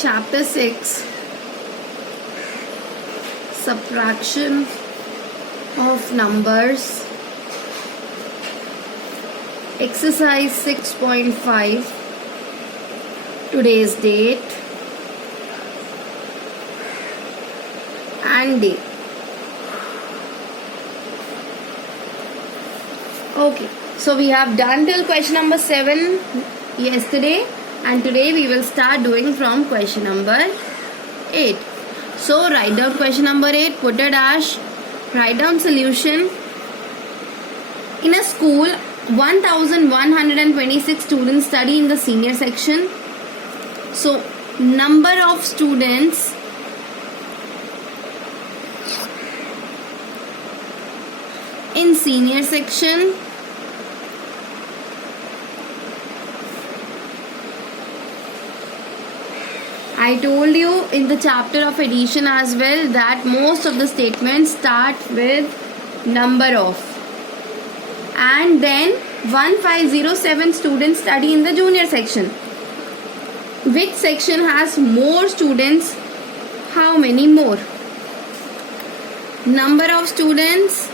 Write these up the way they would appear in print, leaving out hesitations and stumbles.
Chapter 6, Subtraction of Numbers, Exercise 6.5, today's date and day. Okay, so we have done till question number 7 yesterday, and today we will start doing from question number 8. So write down question number 8, put a dash, write down solution. In a school, 1126 students study in the senior section. So number of students in senior section I told you in the chapter of addition as well that most of the statements start with number of, and then 1507 students study in the junior section. Which section has more students? How many more? Number of students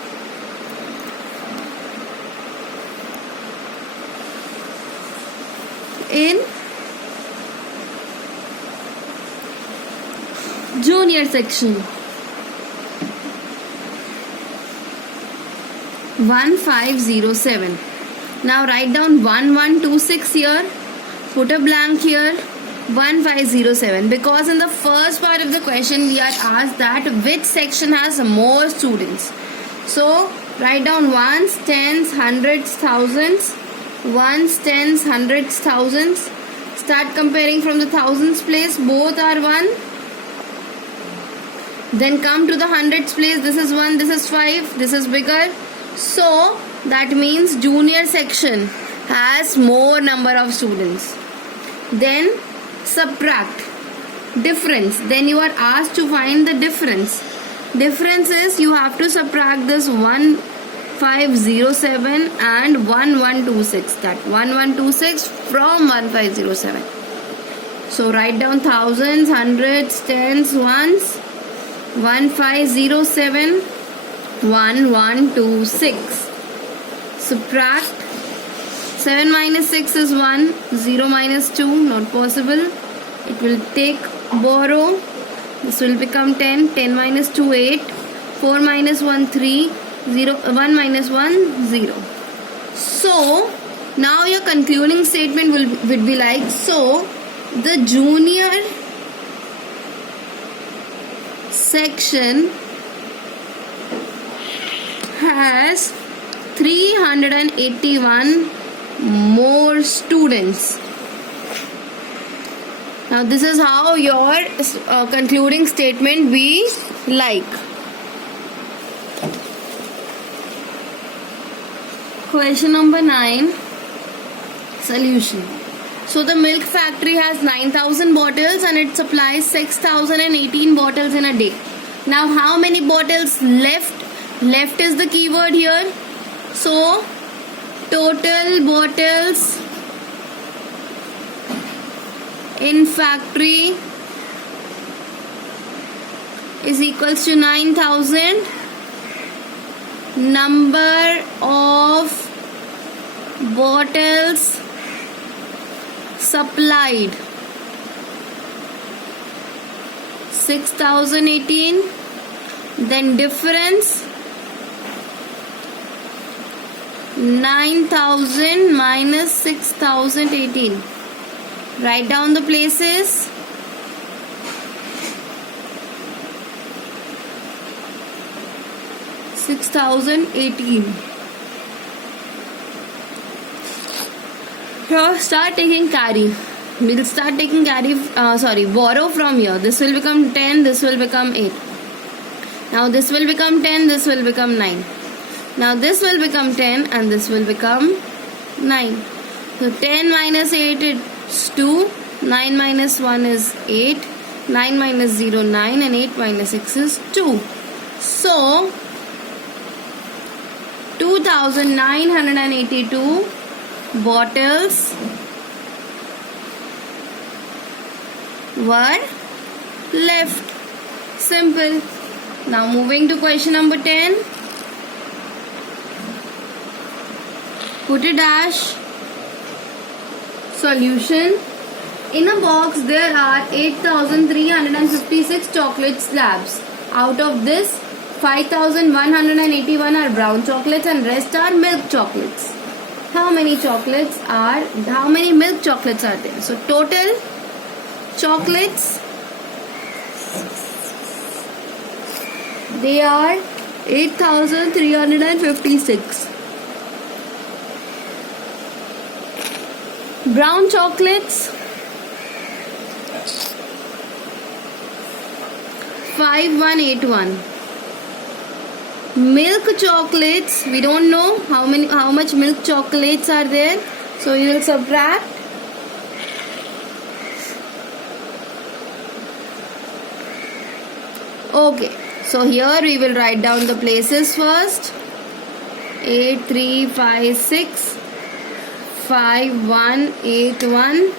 in junior section, 1507. Now write down 1126 here, put a blank here, 1507, because in the first part of the question we are asked that which section has more students. So write down ones, tens, hundreds, thousands, ones, tens, hundreds, thousands. Start comparing from the thousands place, both are 1. Then come to the hundreds place, this is 1, this is 5, this is bigger. So that means junior section has more number of students. Then subtract, difference. Then you are asked to find the difference. Difference is you have to subtract this 1507 and 1126. That 1126 from 1507. So write down thousands, hundreds, tens, ones. 1507, 1126. Subtract. 7 minus 6 is 1. 0 minus 2, not possible. It will take borrow. This will become 10. 10 minus 2, 8. 4 minus 1, 3. 1 minus 1, 0. So, now your concluding statement would be like, so, the junior section has 381 more students. Now this is how your concluding statement be like. Question number 9, solution. So the milk factory has 9,000 bottles and it supplies 6,018 bottles in a day. Now how many bottles left? Left is the keyword here. So total bottles in factory is equals to 9,000. Number of bottles supplied 6,018. Then difference 9,000 minus 6,018. Write down the places. $6,018. Here start taking carry. We'll start taking carry, borrow from here. This will become 10, this will become 8. Now this will become 10, this will become 9. Now this will become 10 and this will become 9. So 10 minus 8 is 2, 9 minus 1 is 8, 9 minus 0, 9, and 8 minus 6 is 2. So 2,982 bottles were left. Simple. Now moving to question number 10. Put a dash. Solution. In a box there are 8,356 chocolate slabs. Out of this, 5,181 are brown chocolates and rest are milk chocolates. How many milk chocolates are there? So total chocolates, they are 8,356. Brown chocolates, 5,181. Milk chocolates, we don't know how much milk chocolates are there, so we will subtract. Okay, so here we will write down the places first. 8, 3, 5, 6, 5, 1, 8, 1.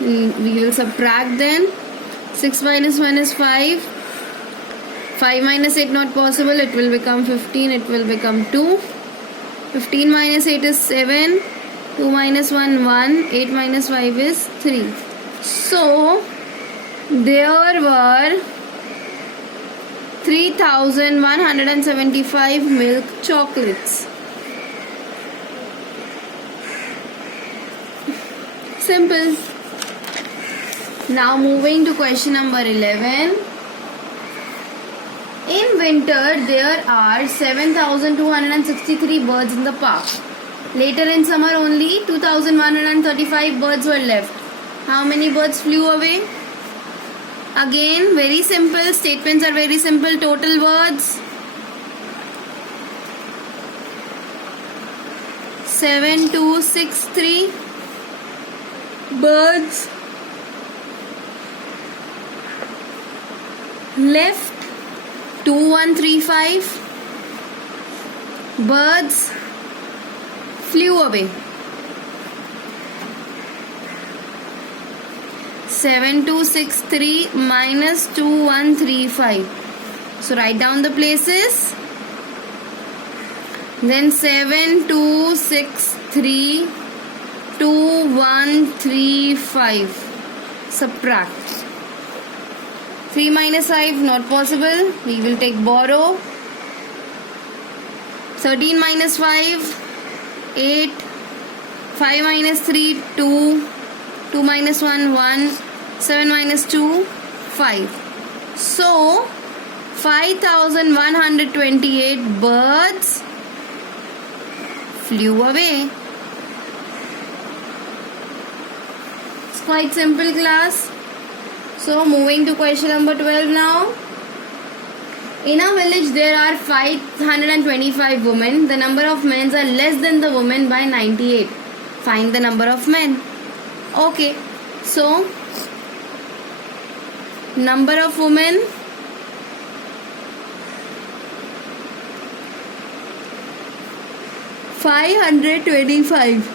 We will subtract then. 6 minus 1 is 5. 5 minus 8 not possible. It will become 15. It will become 2. 15 minus 8 is 7. 2 minus 1, 1. 8 minus 5 is 3. So, there were 3,175 milk chocolates. Simple. Now moving to question number 11. In winter, there are 7,263 birds in the park. Later in summer, only 2,135 birds were left. How many birds flew away? Again, very simple. Statements are very simple. Total birds. 7,263 birds left. 2,135 birds flew away. 7,263 minus 2,135. So write down the places. Then 7,263 2,135. Subtract. 3 minus 5 not possible. We will take borrow. 13 minus 5 8. 5 minus 3 2. 2 minus 1 1. 7 minus 2 5. So 5,128 birds flew away. It's quite simple, class. So moving to question number 12 now. In a village there are 525 women. The number of men are less than the women by 98. Find the number of men. Okay. So number of women, (525).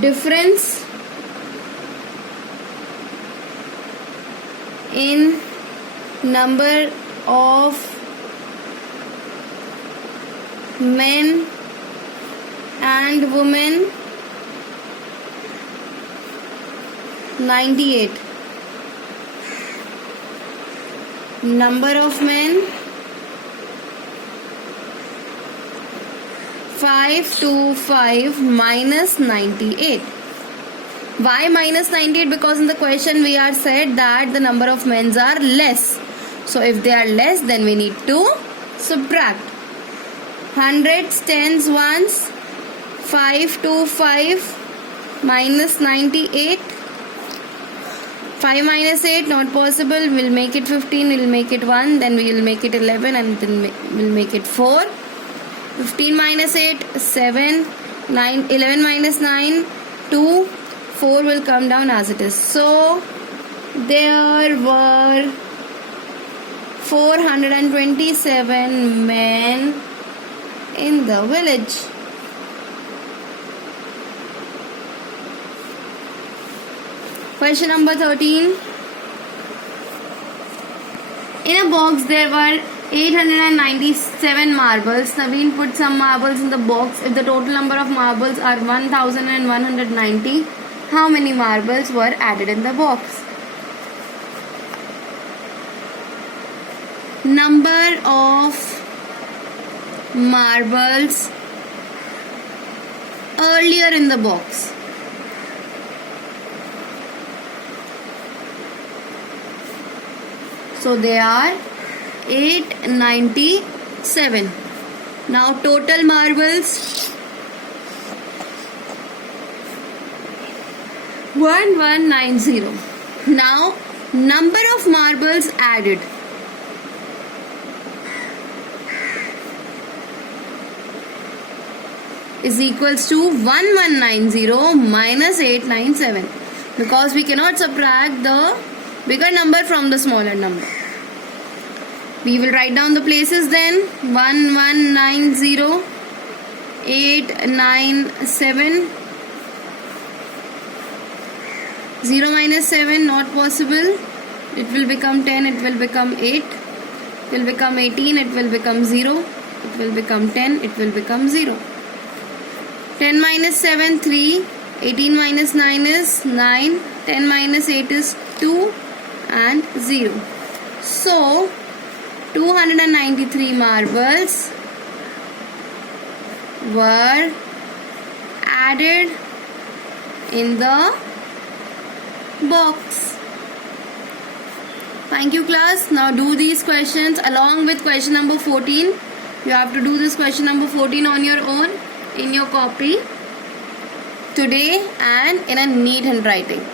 Difference in number of men and women, 98. Number of men, 525 minus 98. Why minus 98? Because in the question we are said that the number of men are less. So if they are less, then we need to subtract. Hundreds, tens, ones. 525 minus 98. 5 minus 8 not possible. We'll make it 15. We'll make it 1. Then we will make it 11, and then we'll make it 4. 15 minus 8 7. 9. 11 minus 9 2. 4 will come down as it is. So there were 427 men in the village. Question number 13. In a box there were 897 marbles. Naveen put some marbles in the box. If the total number of marbles are 1190, how many marbles were added in the box? Number of marbles earlier in the box. So they are 897. Now total marbles 1190. Now number of marbles added. Is equals to 1190 minus 897, because we cannot subtract the bigger number from the smaller number. We will write down the places then. 1190, 897, 0 minus 7 not possible. It will become 10, it will become 8, it will become 18, it will become 0, it will become 10, it will become 0. 10 minus 7, 3, 18 minus 9 is 9, 10 minus 8 is 2 and 0. So, 293 marbles were added in the box. Thank you class. Now do these questions along with question number 14. You have to do this question number 14 on your own in your copy today and in a neat handwriting.